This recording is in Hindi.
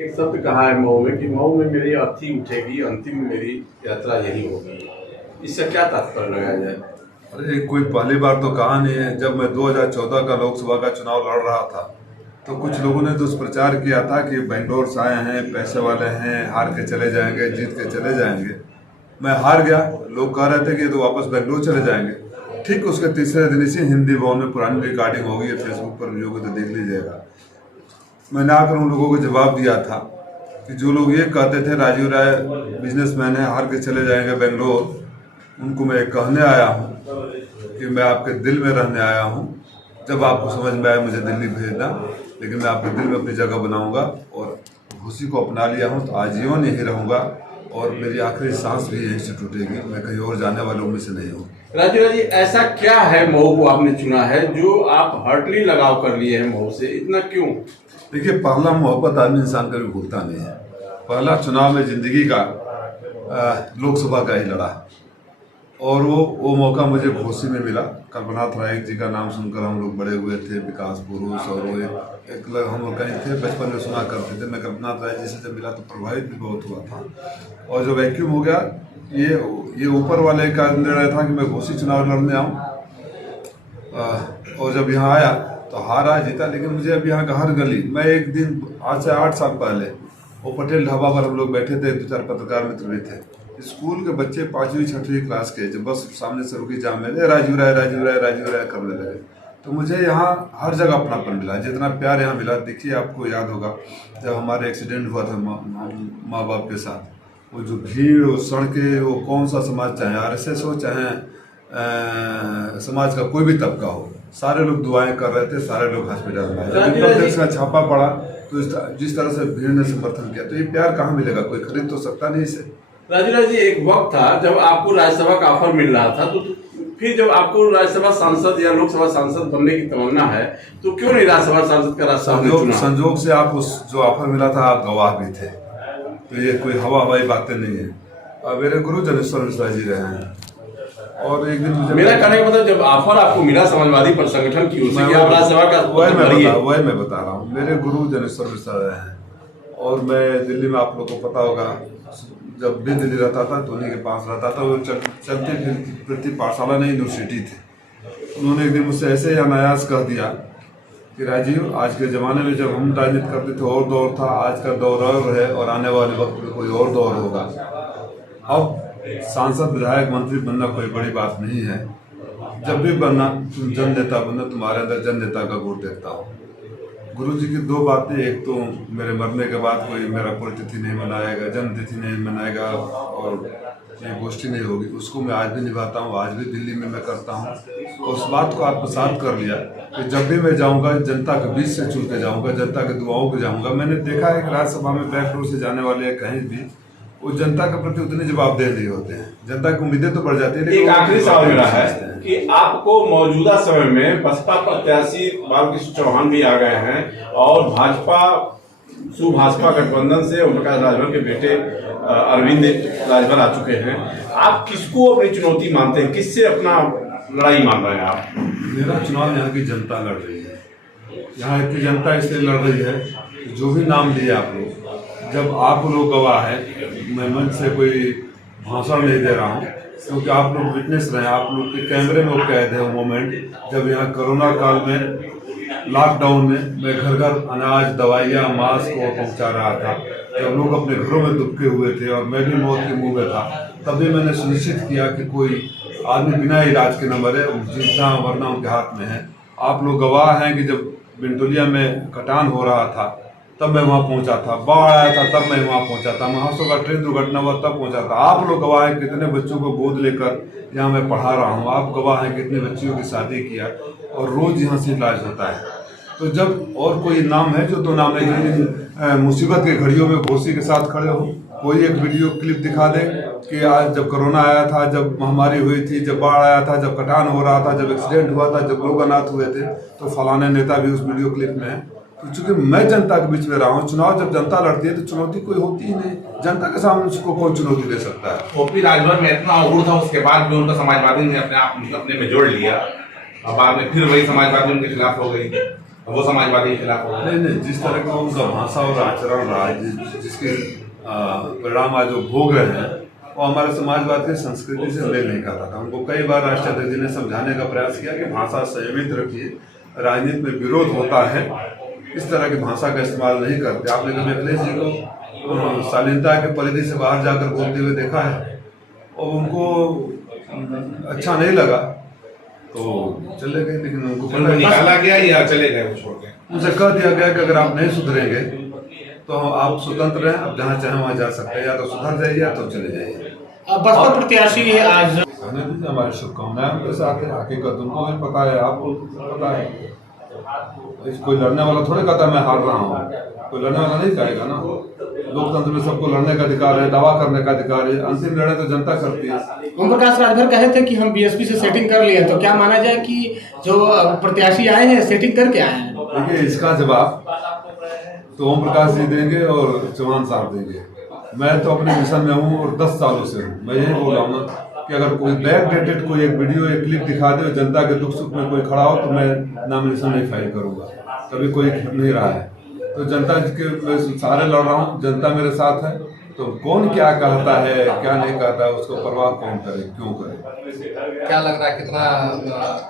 एक शब्द कहा है मऊ में कि मऊ में मेरी अर्थी उठेगी, अंतिम मेरी यात्रा यही होगी। इससे क्या तात्पर्य लगाया जाए? अरे कोई पहली बार तो कहा नहीं है। जब मैं 2014 का लोकसभा का चुनाव लड़ रहा था तो कुछ लोगों ने दुष्प्रचार किया था कि बेंगलोर से आए हैं, पैसे वाले हैं, हार के चले जाएंगे, जीत के चले जाएंगे। मैं हार गया। लोग कह रहे थे कि ये तो वापस बेंगलोर चले जाएंगे। ठीक उसके तीसरे दिन इसी हिंदी भवन में पुरानी रिकॉर्डिंग होगी, फेसबुक पर भी होगी तो देख लीजिएगा। मैंने आकर उन लोगों को जवाब दिया था कि जो लोग ये कहते थे राजीव राय बिजनेसमैन है, हार के चले जाएंगे बेंगलोर, उनको मैं कहने आया हूँ कि मैं आपके दिल में रहने आया हूँ। जब आपको समझ में आए मुझे दिल्ली भेजना, लेकिन मैं आपके दिल में अपनी जगह बनाऊंगा और खुशी को अपना लिया हूँ तो आजीवन यहीं रहूँगा और मेरी आखिरी सांस भी यहीं से टूटेगी। मैं कहीं और जाने वालों में से नहीं हूँ। राजीव जी, ऐसा क्या है मऊ को आपने चुना है जो आप हर्टली लगाव कर लिए हैं मऊ से, इतना क्यों? देखिए, पहला मोहब्बत आदमी इंसान कभी भूलता नहीं है। पहला चुनाव में जिंदगी का लोकसभा का ही लड़ा और वो मौका मुझे घोसी में मिला। कल्पनाथ राय जी का नाम सुनकर हम लोग बड़े हुए थे, विकास पुरुष, और वो एक हम लोग कहीं थे बचपन में सुना करते थे। मैं कल्पनाथ राय जी से जब मिला तो प्रभावित भी बहुत हुआ था। और जो वैक्यूम हो गया, ये ऊपर वाले का निर्णय था कि मैं घोसी चुनाव लड़ने आऊँ। और जब यहाँ आया तो हारा जीता, लेकिन मुझे अब यहाँ का हर गली, मैं एक दिन आज से 8 साल पहले वो पटेल ढाबा पर हम लोग बैठे थे, 2-4 पत्रकार मित्र भी थे, स्कूल के बच्चे 5वीं 6वीं क्लास के, जब बस सामने से रुकी जाम में राजीव राय राजीव राय राजीव राय करने लगे। तो मुझे यहाँ हर जगह अपनापन मिला, जितना प्यार यहाँ मिला। देखिए, आपको याद होगा जब हमारे एक्सीडेंट हुआ था माँ बाप के साथ, वो जो भीड़, वो सड़कें, वो कौन सा समाज, चाहे RSS हो चाहे समाज का कोई भी तबका हो, सारे लोग दुआएं कर रहे थे, सारे लोग हॉस्पिटल में आए। जब प्रत्यक्ष का छापा पड़ा तो जिस तरह से भीड़ ने समर्थन किया, तो ये प्यार कहाँ मिलेगा? कोई खरीद तो सकता नहीं इसे। राजीव जी, एक वक्त था जब आपको राज्यसभा का ऑफर मिल रहा था, तो फिर जब आपको राज्यसभा सांसद या लोकसभा सांसद बनने की तमन्ना है तो क्यों नहीं राज्यसभा सांसद का रास्ता? संजोग से आप उस जो ऑफर मिला था आप गवाह भी थे, तो ये कोई हवाई बातें नहीं है। मेरे गुरु जनेश्वर मिश्रा जी रहे हैं और एक दिन मुझे, मेरा कहने का मतलब, जब ऑफर आपको मिला समाजवादी संगठन की ओर से कि आप राज्यसभा का, वही मैं बता रहा हूँ। मेरे गुरु जनेश्वर मिश्रा रहे हैं और मैं दिल्ली में, आप लोगों को पता होगा, जब भी दिल्ली रहता था तो उन्हीं के पास रहता था। वो चलती फिरती पाठशाला नहीं, यूनिवर्सिटी थे। उन्होंने एक दिन मुझसे ऐसे ही अनायास कह दिया कि राजीव, आज के ज़माने में जब हम राजनीति करते थे और दौर था, आज का दौर और है और आने वाले वक्त में कोई और दौर होगा। अब सांसद, विधायक, मंत्री बनना कोई बड़ी बात नहीं है। जब भी बनना तुम जन नेता बनना, तुम्हारे अंदर जन नेता का गुण देखता हूँ। गुरु जी की 2 बातें, एक तो मेरे मरने के बाद कोई मेरा पुण्यतिथि नहीं मनाएगा, जन्मतिथि नहीं मनाएगा और ये गोष्ठी नहीं होगी, उसको मैं आज भी निभाता हूँ। आज भी दिल्ली में मैं करता हूँ। उस बात को आत्मसात कर लिया कि जब भी मैं जाऊँगा जनता के बीच से चुन के जाऊँगा, जनता के दुआओं पे जाऊँगा। मैंने देखा है कि राज्यसभा में बैकडोर से जाने वाले कहीं भी वो जनता के प्रति उतने जवाबदेह नहीं होते हैं। जनता की उम्मीदें तो बढ़ जाती है। एक आखिरी सवाल मेरा है कि आपको मौजूदा समय में बसपा प्रत्याशी बालकृष्ण चौहान भी आ गए हैं और भाजपा सुभाजपा गठबंधन से ओमप्रकाश राजभर के बेटे अरविंद राजभर आ चुके हैं। आप किसको अपनी चुनौती मानते हैं? किससे अपना लड़ाई मान रहे हैं आप? मेरा चुनाव यहाँ की जनता लड़ रही है। यहाँ की जनता इसलिए लड़ रही है, जो भी नाम लिए आप लोग, जब आप लोग गवाह हैं, मैं मंच से कोई भाषण नहीं दे रहा हूँ क्योंकि आप लोग विटनेस रहे हैं। आप लोग के कैमरे में वो कैद है वो मोमेंट जब यहाँ कोरोना काल में, लॉकडाउन में मैं घर घर अनाज, दवाइयाँ, मास्क को पहुँचा रहा था। जब लोग अपने घरों में दुबके हुए थे और मैं भी मौत के मुंह में था, तभी मैंने सुनिश्चित किया कि कोई आदमी बिना इलाज के न मरे, जीतना वरना उनके हाथ में है। आप लोग गवाह हैं कि जब बिंटोलिया में कटान हो रहा था तब मैं वहाँ पहुँचा था, बाढ़ आया था तब मैं वहाँ पहुँचा था, महोत्सव का ट्रेन दुर्घटना हुआ तब पहुँचा था। आप लोग गवाह हैं कितने बच्चों को गोद लेकर यहाँ मैं पढ़ा रहा हूँ। आप गवाह हैं कितने बच्चियों की शादी किया और रोज़ यहाँ से इलाज होता है। तो जब और कोई नाम है जो तो नाम है, मुसीबत के घड़ियों में घोसी के साथ खड़े हो, कोई एक वीडियो क्लिप दिखा दे कि आज जब कोरोना आया था, जब महामारी हुई थी, जब बाढ़ आया था, जब कटान हो रहा था, जब एक्सीडेंट हुआ था, जब लोग अनाथ हुए थे, तो फलाने नेता भी उस वीडियो क्लिप में है। तो चूंकि मैं जनता के बीच में रहा हूँ, चुनाव जब जनता लड़ती है तो चुनौती कोई होती ही नहीं। जनता के सामने उसको कौन चुनौती दे सकता है? ओपी राजभर में इतना उग्र था, उसके बाद भी उनका समाजवादी ने अपने में जोड़ लिया और बाद में फिर वही समाजवादी उनके खिलाफ हो गई वो समाजवादी के खिलाफ होगा। नहीं नहीं, जिस तरह का उनका भाषा और आचरण रहा है, जिसके परिणाम आज वो भोग रहे हैं, वो हमारे समाजवाद की संस्कृति से मेल नहीं खाता था। उनको कई बार राष्ट्रीय अध्यक्ष जी ने समझाने का प्रयास किया कि भाषा संयमित रखिए, राजनीति में विरोध होता है, इस तरह की भाषा का इस्तेमाल नहीं करते। आपने कभी अखिलेश जी को शालीनता के परिधि से बाहर जाकर बोलते हुए देखा है, और उनको अच्छा नहीं लगा तो चले गए। लेकिन उनको निकाला गया या चले गए वो छोड़ के? उनसे कह दिया गया कि अगर आप नहीं सुधरेंगे तो आप स्वतंत्र हैं, आप जहाँ चाहें वहाँ जा सकते हैं, या तो सुधर जाइए या तो चले जाइए। बसपा प्रत्याशी आज कहने दीजिए, हमारी शुभकामनाएं उनके साथ है। हकीकत उनको भी पता है, आपको पता है। कोई लड़ने वाला थोड़े कहता मैं हार रहा हूँ, कोई लड़ने वाला नहीं कहेगा ना। लोकतंत्र में सबको लड़ने का अधिकार है, दावा करने का अधिकार है। अंतिम निर्णय तो जनता करती है। ओम प्रकाश राजभर कहे थे कि हम बीएसपी से सेटिंग कर लिए, तो क्या माना जाए कि जो प्रत्याशी आए हैं सेटिंग करके आए हैं? देखिए, इसका जवाब तो ओम प्रकाश जी देंगे और चौहान साहब देंगे। मैं तो अपने मिशन में हूँ और 10 सालों से हूँ। मैं यही बोल रहा हूँ ना कि अगर कोई बैक डेटेड कोई एक वीडियो एक क्लिप दिखा दे, जनता के दुख सुख में कोई खड़ा हो, तो मैं नॉमिनेशन नहीं फाइल करूँगा। कभी कोई नहीं रहा है, तो जनता के मैं सारे लड़ रहा हूँ, जनता मेरे साथ है। तो कौन क्या कहता है क्या नहीं कहता है उसको परवाह कौन करे, क्यों करे? क्या लग रहा है कितना